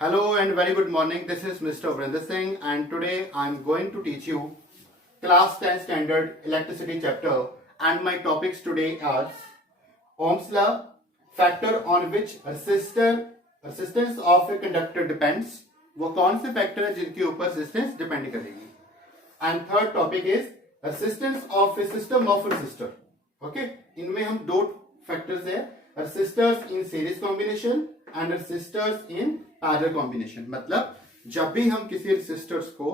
Hello and very good morning. This is Mr. Vrinder Singh and today I am going to teach you class 10 standard electricity chapter and my topics today are Ohm's law, factor on which resistance of a conductor depends. वो कौन से factor है जिनके ऊपर resistance depend करेगी. And third topic is resistance of a system of resistor. Okay, इनमें हम दो फैक्टर्स है, resistors in series combination and resistors in parallel combination. मतलब जब भी हम किसी रेजिस्टर्स को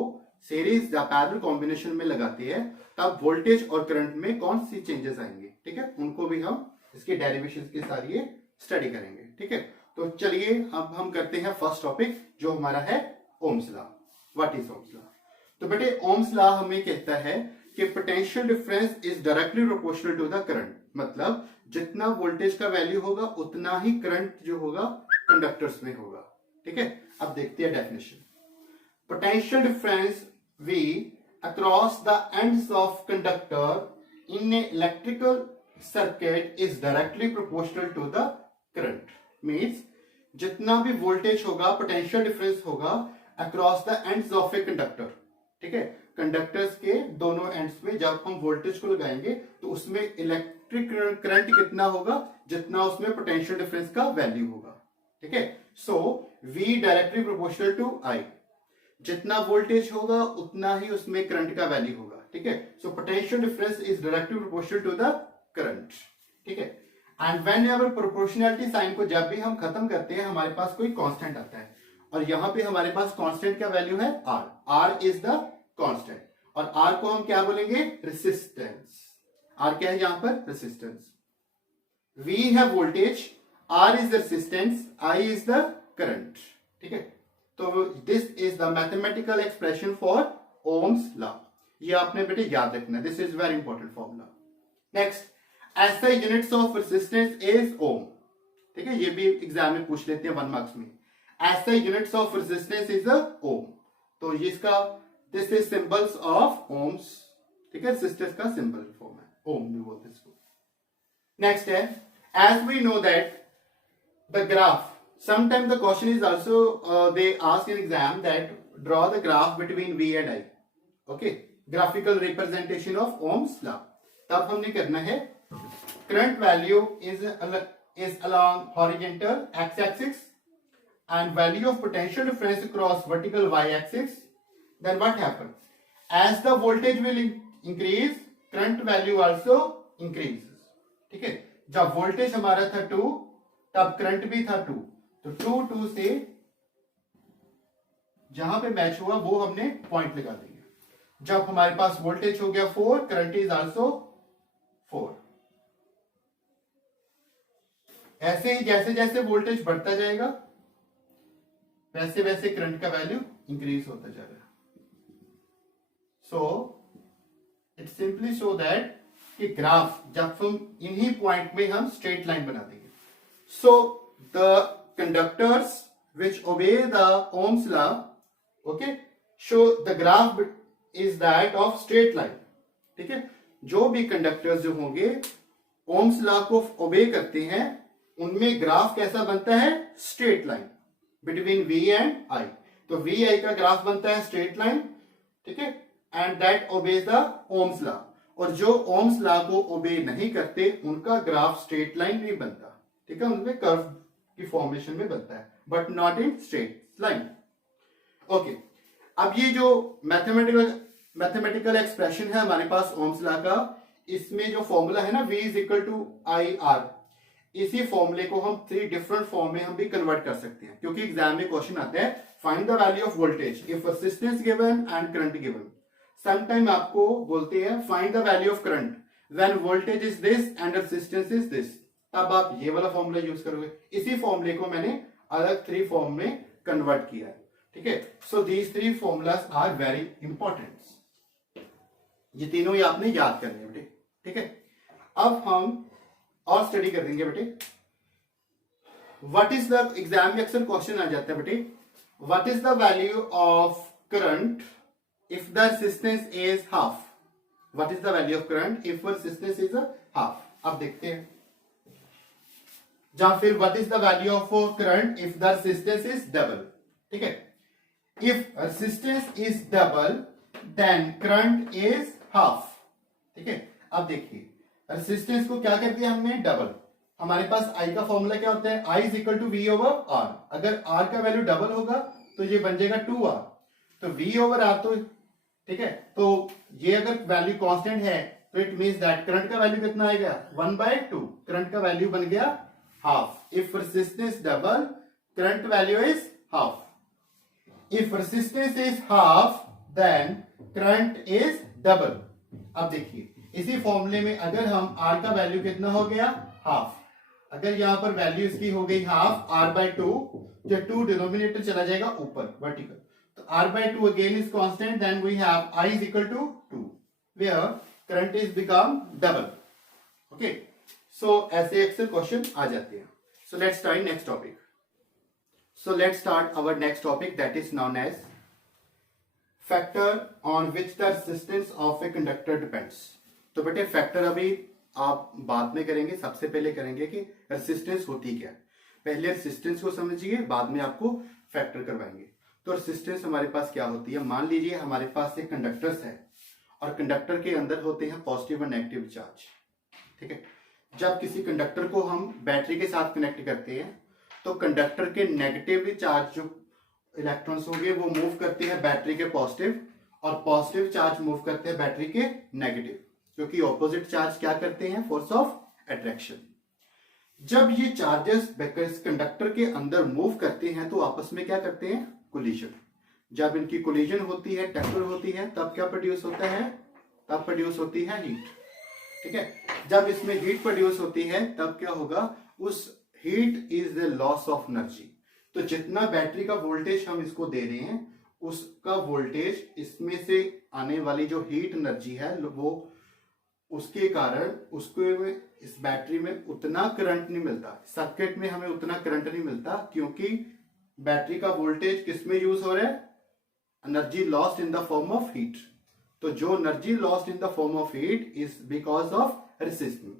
सीरीज या पैरेलल कॉम्बिनेशन में लगाते हैं तब वोल्टेज और करंट में कौन सी चेंजेस आएंगे. ठीक है, उनको भी हम इसके डेरिवेशंस के साथ ये स्टडी करेंगे. ठीक है, तो चलिए अब हम करते हैं फर्स्ट टॉपिक जो हमारा है Ohm's law. What is Ohm's law? तो बेटे ओम्स लॉ हमें कहता है कि potential difference is directly proportional to the current. मतलब जितना वोल्टेज का वैल्यू होगा उतना ही करंट जो होगा कंडक्टर्स में होगा. ठीक है, अब देखते हैं definition. Potential difference V across the ends of conductor in a electrical circuit is directly proportional to the current. Means जितना भी वोल्टेज होगा पोटेंशियल डिफरेंस होगा across the ends of a conductor. ठीक है, कंडक्टर्स के दोनों एंड्स में जब हम वोल्टेज को लगाएंगे तो उसमें इलेक्ट्रिक करंट कितना होगा जितना उसमें पोटेंशियल डिफरेंस का वैल्यू होगा. ठीक है, so V directly proportional to I. जितना वोल्टेज होगा उतना ही उसमें करंट का वैल्यू होगा. ठीक है, so potential difference is directly proportional to the current. ठीक है, and whenever proportionality sign को जब भी हम खत्म करते हैं हमारे पास कोई कांस्टेंट आता है और यहां पे हमारे पास कांस्टेंट का वैल्यू है R. R is the constant और R को हम क्या बोलेंगे? रेसिस्टेंस. R क्या है यहां पर? रेसिस्टेंस. V है voltage, R is the resistance, I is the current. ठीक है, तो this is the mathematical expression for Ohm's law. ये आपने बेटे याद रखना, this is very important formula. Next, ऐसा यूनिट्स ऑफ रेजिस्टेंस इज ओम. ठीक है, ये भी एग्जाम में पूछ लेते हैं 1 मार्क्स में. ऐसा units of resistance is ohm. तो ये इसका this is symbols of ohms. ठीक है, रेजिस्टेंस का सिंबल फॉर्म है, ओम भी बोलते हैं इसको. नेक्स्ट है, as we know that the graph, sometimes the question is also they ask in exam that draw the graph between V and I. Okay, graphical representation of Ohm's law. तब हमने करना है current value is along horizontal x-axis and value of potential difference across vertical y-axis. Then what happens? As the voltage will increase, current value also increases. ठीक है, जब voltage हमारा था 2 तब करंट भी था 2. तो 2 से जहां पे मैच हुआ वो हमने पॉइंट लगा दिया. जब हमारे पास वोल्टेज हो गया 4, करंट इज आल्सो 4. ऐसे ही जैसे जैसे वोल्टेज बढ़ता जाएगा वैसे वैसे करंट का वैल्यू इंक्रीज होता जाएगा. So it simply show that कि ग्राफ जब हम इन्हीं पॉइंट में हम स्ट्रेट लाइन बना देंगे. So the conductors which obey the Ohm's law, okay, show the graph is that of straight line. ठीक है, जो भी कंडक्टर्स जो होंगे ओम्स लॉ को ओबे करते हैं उनमें ग्राफ कैसा बनता है? Straight line between V and I. तो V I का ग्राफ बनता है स्ट्रेट लाइन. ठीक है, and that obeys the Ohm's law. और जो ओम्स लॉ को ओबे नहीं करते उनका ग्राफ स्ट्रेट लाइन नहीं बनता. ठीक है, उनमें कर्व की फॉर्मेशन में बनता है but not in straight line. Okay, अब ये जो मैथमेटिकल एक्सप्रेशन है हमारे पास ओम्स लॉ का, इसमें जो फॉर्मूला है ना V is equal to IR, इसी फॉर्मूले को हम 3 डिफरेंट फॉर्म में हम भी कन्वर्ट कर सकते हैं क्योंकि एग्जाम में क्वेश्चन आता है find the value of voltage if resistance given and current given. Sometime आपको बोलते हैं find the value of current when voltage is this and resistance is this. तब आप ये वाला फॉर्मूला यूज करोगे. इसी फॉर्मूले को मैंने अलग 3 फॉर्म में कन्वर्ट किया है. ठीक है, so these 3 formulas are very important. ये तीनों ही आपने याद करने हैं बेटे. ठीक है, अब हम और स्टडी कर देंगे बेटे. व्हाट इज द एग्जाम में अक्सर क्वेश्चन आ जाता है बेटे, what is the value of current if the resistance is half. What is the value of current if resistance is half. अब देखते हैं. या फिर what is the value of current if the resistance is double. ठीक है। If resistance is double then current is half. ठीक है, अब देखिए रेजिस्टेंस को क्या कर दिया हमने, डबल। हमारे पास आई का फॉर्मूला क्या होता है, I is equal to V over R. अगर आर का वैल्यू डबल होगा तो ये बन जाएगा 2r, तो वी ओवर आर। तो ठीक है, तो ये अगर वैल्यू कांस्टेंट है तो इट मींस दैट करंट का वैल्यू कितना आएगा, 1/2। करंट का वैल्यू बन गया half. If resistance double current value is half. If resistance is half then current is double. अब देखिए इसी फॉर्मूले में अगर हम R का वैल्यू कितना हो गया, हाफ। अगर यहां पर वैल्यू इसकी हो गई हाफ, R/2, जो 2 डिनोमिनेटर चला जाएगा ऊपर वर्टिकल, तो R/2 again is constant, then we have I is equal to 2 where current is become double. Okay, so ऐसे अक्सर क्वेश्चन आ जाते हैं। So let's start next topic. So let's start our next topic that is known as factor on which the resistance of a conductor depends. तो बेटे factor अभी आप बाद में करेंगे, सबसे पहले करेंगे कि रेजिस्टेंस होती क्या है। पहले रेजिस्टेंस को समझिए, बाद में आपको फैक्टर करवाएंगे। तो रेजिस्टेंस हमारे पास क्या होती है, मान लीजिए हमारे पास एक कंडक्टर्स है और कंडक्टर के अंदर होते हैं पॉजिटिव और नेगेटिव चार्ज। ठीक है, जब किसी कंडक्टर को हम बैटरी के साथ कनेक्ट करते हैं तो कंडक्टर के नेगेटिवली चार्ज जो इलेक्ट्रॉन्स होंगे वो मूव करते हैं बैटरी के पॉजिटिव, और पॉजिटिव चार्ज मूव करते हैं बैटरी के नेगेटिव, क्योंकि ऑपोजिट चार्ज क्या करते हैं, फोर्स ऑफ अट्रैक्शन। जब ये चार्जेस कंडक्टर के अंदर मूव करते हैं तो आपस में क्या करते हैं, कोलिजन। जब इनकी कोलिजन होती है, टक्कर होती है, तब क्या प्रोड्यूस होता है, तब प्रोड्यूस होती है हीट। ठीक है, जब इसमें हीट प्रोड्यूस होती है तब क्या होगा, उस heat is the loss of energy. तो जितना बैटरी का वोल्टेज हम इसको दे रहे हैं उसका वोल्टेज, इसमें से आने वाली जो हीट एनर्जी है वो, उसके कारण उसको इस बैटरी में उतना करंट नहीं मिलता, सर्किट में हमें उतना करंट नहीं मिलता, क्योंकि बैटरी का वोल्टेज किस में यूज हो रहा है, energy lost in the form of heat. तो जो energy lost in the form of heat is because of resistance,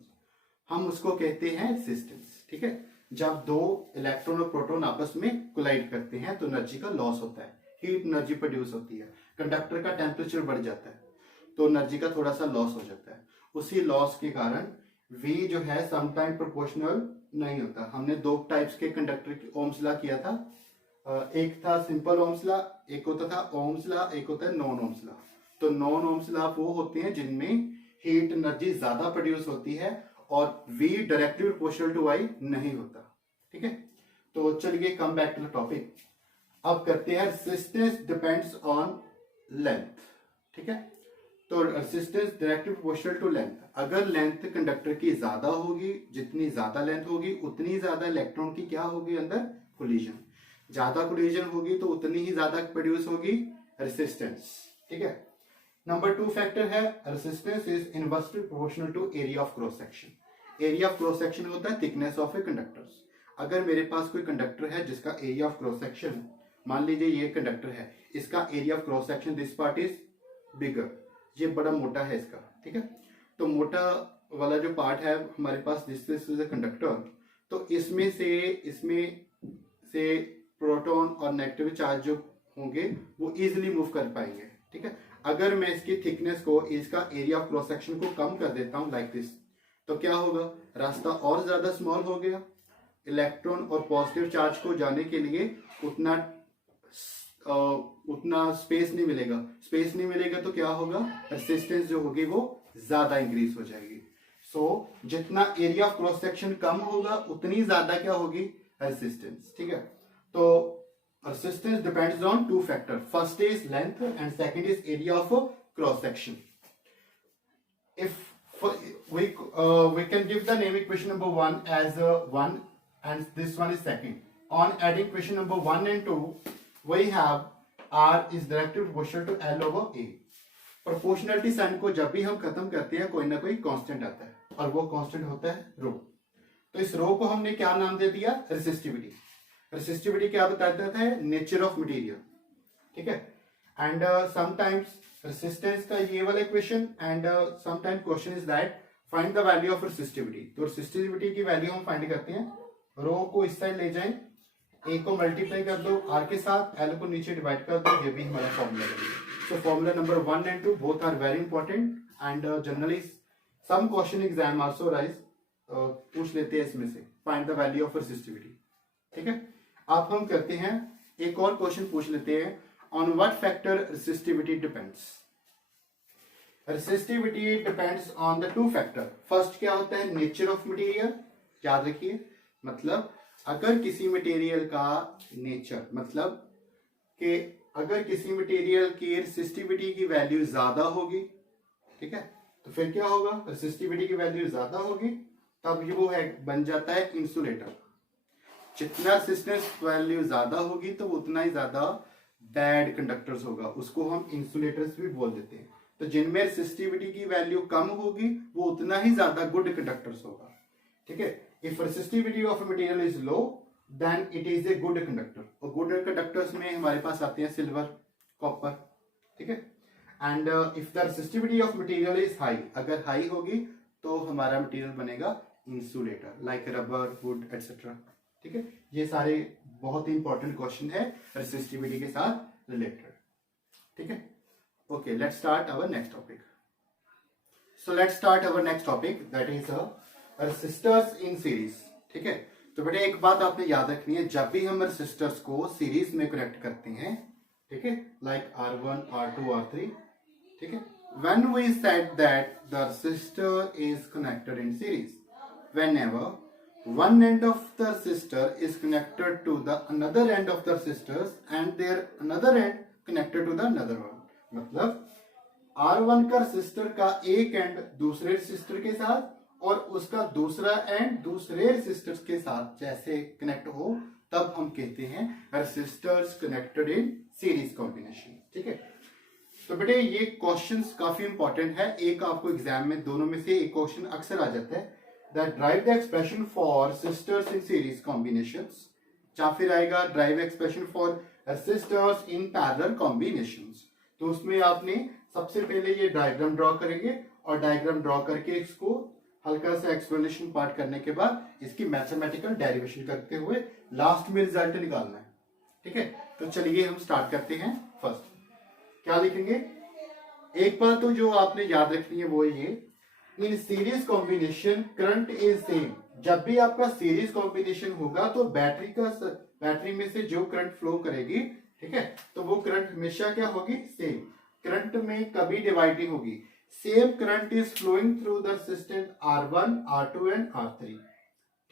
हम उसको कहते हैं रेजिस्टेंस। ठीक है, जब दो इलेक्ट्रॉन और प्रोटॉन आपस में कोलाइड करते हैं तो एनर्जी का लॉस होता है, हीट एनर्जी प्रोड्यूस होती है, कंडक्टर का टेम्परेचर बढ़ जाता है तो एनर्जी का थोड़ा सा लॉस हो जाता है। उसी लॉस के कारण V जो है समटाइम प्रोपोर्शनल नहीं होता। हमने दो टाइप्स के कंडक्टर की ओम्स लॉ किया था, एक था सिंपल ओम्स लॉ, एक होता था ओम्स लॉ, एक होता है नॉन ओम्स लॉ। तो नॉन ओम्स लॉ वो होते हैं जिनमें हीट एनर्जी ज्यादा प्रोड्यूस होती है और V directly proportional to I नहीं होता। ठीक है, तो चलिए come back to the topic. अब करते हैं रेजिस्टेंस डिपेंड्स ऑन लेंथ। ठीक है, तो resistance directly proportional to length. अगर लेंथ कंडक्टर की ज्यादा होगी, जितनी ज्यादा लेंथ होगी उतनी ज्यादा इलेक्ट्रॉन की क्या होगी अंदर, कोलिजन। ज्यादा कोलिजन होगी तो उतनी ही ज्यादा प्रोड्यूस होगी रेजिस्टेंस। ठीक है, नंबर 2 फैक्टर है resistance is inversely proportional to area of cross section. Area of cross section होता है थिकनेस ऑफ ए कंडक्टर्स। अगर मेरे पास कोई कंडक्टर है जिसका एरिया ऑफ क्रॉस सेक्शन, मान लीजिए ये कंडक्टर है, इसका area of cross section this part is bigger, ये बड़ा मोटा है इसका। ठीक है, तो मोटा वाला जो पार्ट है हमारे पास दिस इज अ कंडक्टर, तो इसमें से प्रोटॉन और नेगेटिव चार्ज जो होंगे वो इजीली मूव कर पाएंगे। ठीक है, अगर मैं इसकी थिकनेस को, इसका एरिया ऑफ क्रॉस सेक्शन को कम कर देता हूं लाइक दिस, तो क्या होगा, रास्ता और ज्यादा स्मॉल हो गया। इलेक्ट्रॉन और पॉजिटिव चार्ज को जाने के लिए उतना स्पेस नहीं मिलेगा। स्पेस नहीं मिलेगा तो क्या होगा, रेजिस्टेंस जो होगी वो ज्यादा इंक्रीज हो जाएगी। सो जितना एरिया ऑफ क्रॉस सेक्शन कम होगा उतनी ज्यादा क्या होगी, रेजिस्टेंस। ठीक है, तो resistance depends on 2 factor, first is length and second is area of cross section. If we can give the name equation number 1 as 1 and this one is second. On adding equation number 1 and 2, we have R is directly proportional to L over A. Proportionality sign को जब भी हम खत्म करते हैं कोई ना कोई कांस्टेंट आता है और वो कांस्टेंट होता है रो। तो इस रो को हमने क्या नाम दे दिया, रेसिस्टिविटी। रेसिस्टिविटी क्या बताता है, नेचर ऑफ मटेरियल। ठीक है, एंड समटाइम्स रेसिस्टेंस का ये वाला equation and sometime question is that find the value of resistivity. तो रेसिस्टिविटी की वैल्यू हम फाइंड करते हैं, रो को इस साइड ले जाएं ए को मल्टीप्लाई कर दो आर के साथ, एल को नीचे डिवाइड कर दो, ये भी हमारा फॉर्मूला बनेगा। So formula number 1 and 2 both are very important and generally some question exam also rise, पूछ लेते हैं इसमें से find the value of resistivity. ठीक है, अब हम करते हैं एक और क्वेश्चन पूछ लेते हैं, on what factor resistivity depends. Resistivity depends on the two factor. First क्या होता है, नेचर ऑफ मटेरियल, याद रखिए, मतलब अगर किसी मटेरियल का नेचर, मतलब कि अगर किसी मटेरियल की रेसिस्टिविटी की वैल्यू ज्यादा होगी, ठीक है, तो फिर क्या होगा, रेसिस्टिविटी की वैल्यू ज्यादा होगी तब ये वो है बन जाता है इंसुलेटर। जितना रेसिस्टेंस वैल्यू ज्यादा होगी तो उतना ही ज्यादा बैड कंडक्टर्स होगा, उसको हम इंसुलेटर्स भी बोल देते हैं। तो जिनमें रेसिस्टिविटी की वैल्यू कम होगी वो उतना ही ज्यादा गुड कंडक्टर्स होगा। ठीक है, if resistivity of material is low then it is a good conductor. और गुड कंडक्टर्स में हमारे पास आते हैं सिल्वर, कॉपर, ठीक है। And if the resistivity of material is high, अगर हाई होगी तो हमारा मटेरियल बनेगा insulator, like rubber, wood etcetera. ठीक है, ये सारे बहुत ही इंपॉर्टेंट क्वेश्चन है रेसिस्टिविटी के साथ रिलेटेड। ठीक है, okay, let's start our next topic. So let's start our next topic, that is resistors in series. ठीक है, तो बेटे एक बात आपने याद रखनी है, जब भी हम रेसिस्टर्स को सीरीज में कनेक्ट करते हैं, ठीक है, लाइक R1, R2, R3, ठीक है, when we said that the resistor is connected in series, whenever one end of the resistor is connected to the another end of the resistors and their another end connected to the another one, मतलब R1 का resistor का एक and दूसरे resistor के साथ और उसका दूसरा एंड दूसरे रेसिस्टर्स के साथ जैसे कनेक्ट हो, तब हम कहते हैं resistors connected in series combination. ठीक है, तो बेटे ये क्वेश्चंस काफी इंपॉर्टेंट है, एक आपको एग्जाम में दोनों में से एक क्वेश्चन अक्सर आ जाता है, that drive the expression for resistors in series combinations, या फिर आएगा drive expression for resistors in parallel combinations. तो उसमें आपने सबसे पहले ये डायग्राम ड्रॉ करेंगे और डायग्राम ड्रॉ करके इसको हल्का सा एक्सप्लेनेशन पार्ट करने के बाद इसकी मैथमेटिकल डेरिवेशन करते हुए लास्ट में रिजल्ट निकालना है। ठीक है, तो चलिए हम स्टार्ट करते हैं। फर्स्ट क्या लिखेंगे, एक बात तो जो आपने याद रखनी है वो ये, इन series combination current is same. जब भी आपका सीरीज कॉम्बिनेशन होगा तो बैटरी में से जो करंट फ्लो करेगी, ठीक है, तो वो करंट हमेशा क्या होगी, सेम। करंट में कभी डिवाइड नहीं होगी, same current is flowing through the resistance R1, R2 and R3।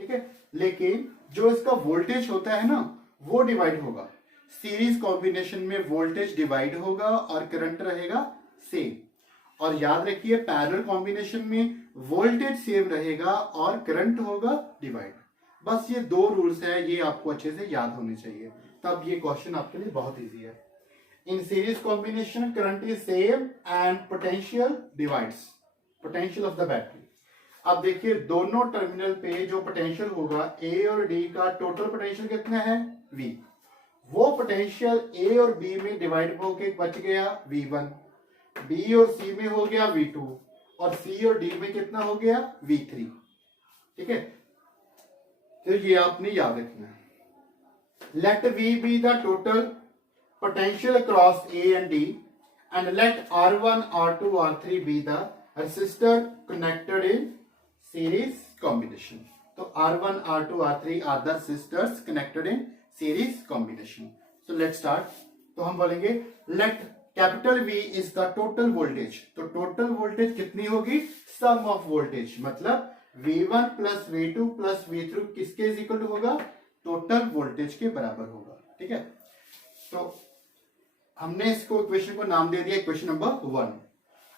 ठीक है, लेकिन जो इसका वोल्टेज होता है ना वो डिवाइड होगा। सीरीज कॉम्बिनेशन में वोल्टेज डिवाइड होगा और करंट रहेगा सेम। और याद रखिए पैरेलल कॉम्बिनेशन में वोल्टेज सेम रहेगा और करंट होगा डिवाइड। बस ये दो रूल्स है, ये आपको अच्छे से याद होने चाहिए, तब ये क्वेश्चन आपके लिए बहुत इजी है। इन series combination current is same and potential divides potential of the battery. अब देखिए दोनों टर्मिनल पे जो पोटेंशियल होगा ए और डी का टोटल पोटेंशियल कितना है, V। वो पोटेंशियल ए और बी में डिवाइड होके बच गया V1, बी और सी में हो गया V2 और सी और डी में कितना हो गया V3। ठीक है, तो ये आपने याद रखना है। Let V be the total potential across A and D and let R1, R2, R3 be the resistor connected in series combination. तो R1, R2, R3 are the resistors connected in series combination. So let's start. तो हम बोलेंगे let capital V is the total voltage. तो total voltage कितनी होगी, sum of voltage, मतलब V1 plus V2 plus V3 किसके is equal to होगा, total voltage के बराबर होगा। ठीक है, तो हमने इसको इक्वेशन को नाम दे दिया equation number 1।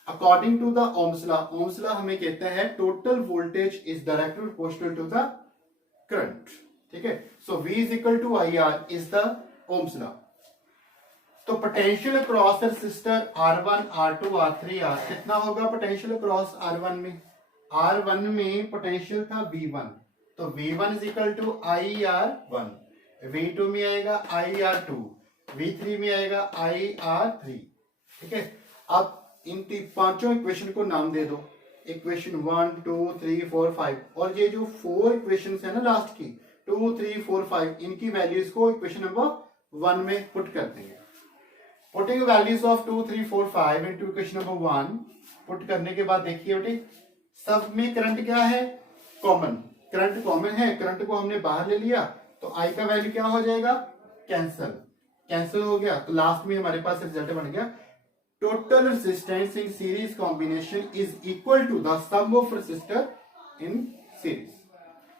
According to the Ohm's law, Ohm's law हमें कहता है total voltage is directly proportional to the current. ठीक है, so V is equal to IR is the Ohm's law. तो potential across resistor R1, R2, R3 R कितना होगा potential across R1 में, R1 में पोटेंशियल था V1, तो V1 is equal to IR1, V2 में आएगा IR2, V3 में आएगा IR3। ठीक है, अब इन पांचों इक्वेशन को नाम दे दो, इक्वेशन 1, 2, 3, 4, 5, और ये जो 4 इक्वेशन है ना लास्ट की, 2 3 4 5 इनकी वैल्यूज को इक्वेशन नंबर 1 में पुट कर देंगे। Putting values of 2 3 4 5 into equation number 1 put करने के बाद देखिए बेटे सब में करंट क्या है, कॉमन, करंट कॉमन है, करंट को हमने बाहर ले लिया तो आई का वैल्यू क्या हो जाएगा, कैंसिल हो गया। तो लास्ट में हमारे पास रिजल्ट बन गया total resistance in series combination is equal to the sum of resistor in series.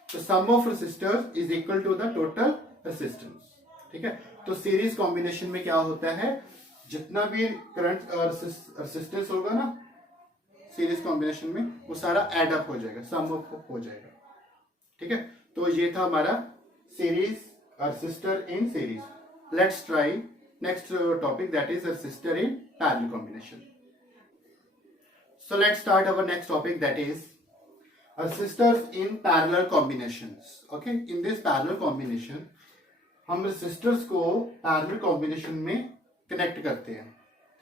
तो sum of resistors is equal to the total resistance. ठीक है, तो सीरीज कॉम्बिनेशन में क्या होता है, जितना भी करंट रेसिस्टेंस होगा ना सीरीज कॉम्बिनेशन में वो सारा एड अप हो जाएगा, सम अप हो जाएगा। ठीक है, तो ये था हमारा series resistor in series. Let's try next topic that is resistor in parallel combination. So let's start our next topic that is resistors in parallel combinations. Okay, in this parallel combination हम resistors को parallel combination में connect करते हैं।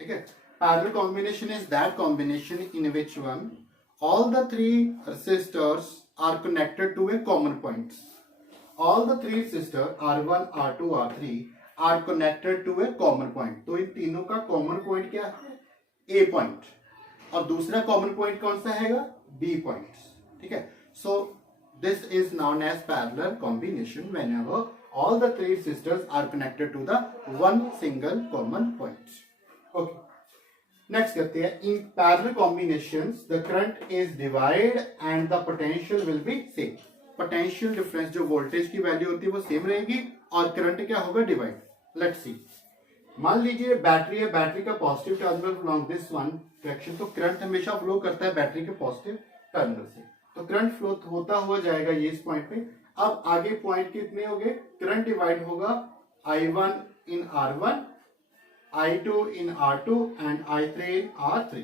ठीक है, parallel combination is that combination in which one all the three resistors are connected to a common point. All the three resistors R1, R2, R3 are connected to a common point. तो इन तीनों का common point क्या है, A point, और दूसरा common point कौन सा हैगा, B point। ठीक है, so this is known as parallel combination whenever all the three resistors are connected to the one single common point. Okay, next करते हैं in parallel combinations the current is divide and the potential will be same. Potential difference जो voltage की value होती है वो same रहेगी और current क्या होगा, डिवाइड। लेट्स सी, मान लीजिए बैटरी है, बैटरी का positive terminal from this one direction, तो करंट हमेशा फ्लो करता है बैटरी के पॉजिटिव टर्मिनल से, तो करंट फ्लो होता हुआ जाएगा ये इस पॉइंट पे। अब आगे पॉइंट कितने हो गए, करंट डिवाइड होगा I1 in R1, I2 in R2 and I3 in R3।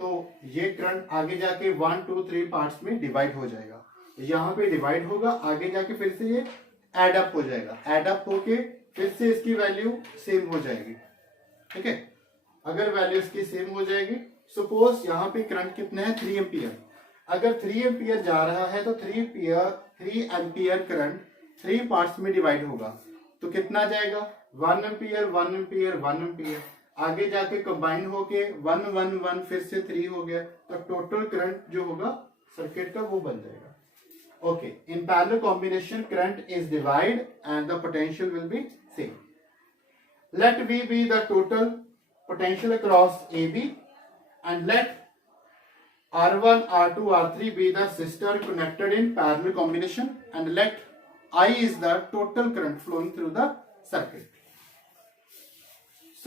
तो ये करंट आगे जाके 1 2 3 पार्ट्स में डिवाइड हो जाएगा, यहाँ पे डिवाइड होगा, आगे जाके फिर से ये एड अप हो जाएगा, एड अप होके फिर से इसकी वैल्यू सेम हो जाएगी। ठीक है, अगर वैल्यू इसकी सेम हो जाएगी, सपोज यहाँ पे करंट कितना है 3 एम्पियर, अगर 3 एम्पियर जा रहा है तो 3 एम्पियर करंट 3 पार्ट्स में डिवाइड होगा, तो कितना जाएगा 1 एम्पियर 1 एम्पियर 1 एम्पियर, आगे जाके कंबाइन होके 1 1 1 फिर से 3 हो गया, तो टोटल करंट जो होगा सर्किट का वो बन जाएगा। Okay, in parallel combination current is divide and the potential will be same. Let V be the total potential across AB and let R1, R2, R3 be the resistor connected in parallel combination and let I is the total current flowing through the circuit.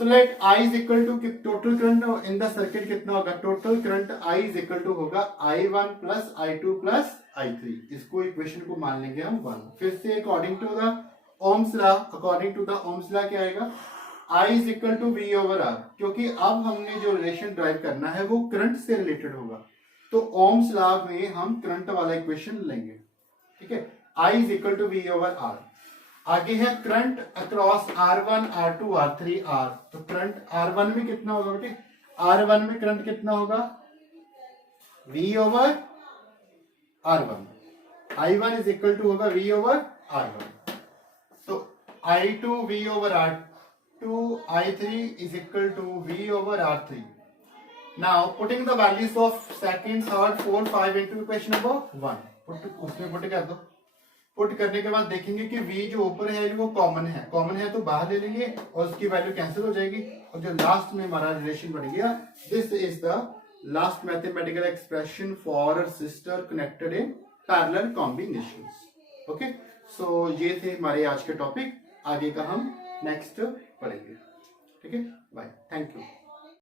So let I is equal to total current in the circuit कितना होगा, total current I is equal to होगा I1 plus I2 plus I3। इसको equation को मान लेंगे हम 1। फिर से according to the Ohm's law क्या आएगा, I is equal to V over R, क्योंकि अब हमने जो रिलेशन ड्राइव करना है वो करंट से रिलेटेड होगा, तो ओम्स लॉ में हम करंट वाला इक्वेशन लेंगे। ठीक है, I is equal to V over R। आगे है current across R1, R2, R3, R, तो करंट R1 में कितना होगा बेटे, R1 में करंट कितना होगा, V over R1, I1 is equal to होगा V over R1, तो I2 V over R2, I3 is equal to V over R3। Now putting the values of second, third, fourth, 5 into equation number 1, उसमें put कर दो। Put करने के बाद देखेंगे कि V जो ऊपर है वो कॉमन है तो बाहर ले लेंगे और उसकी वैल्यू कैंसिल हो जाएगी, और जो लास्ट में हमारा रिलेशन बन गया, this is the last mathematical expression for resistor connected in parallel combinations. Okay, so ये थे हमारे आज के टॉपिक, आगे का हम नेक्स्ट पढ़ेंगे। ठीक है, बाय, थैंक यू।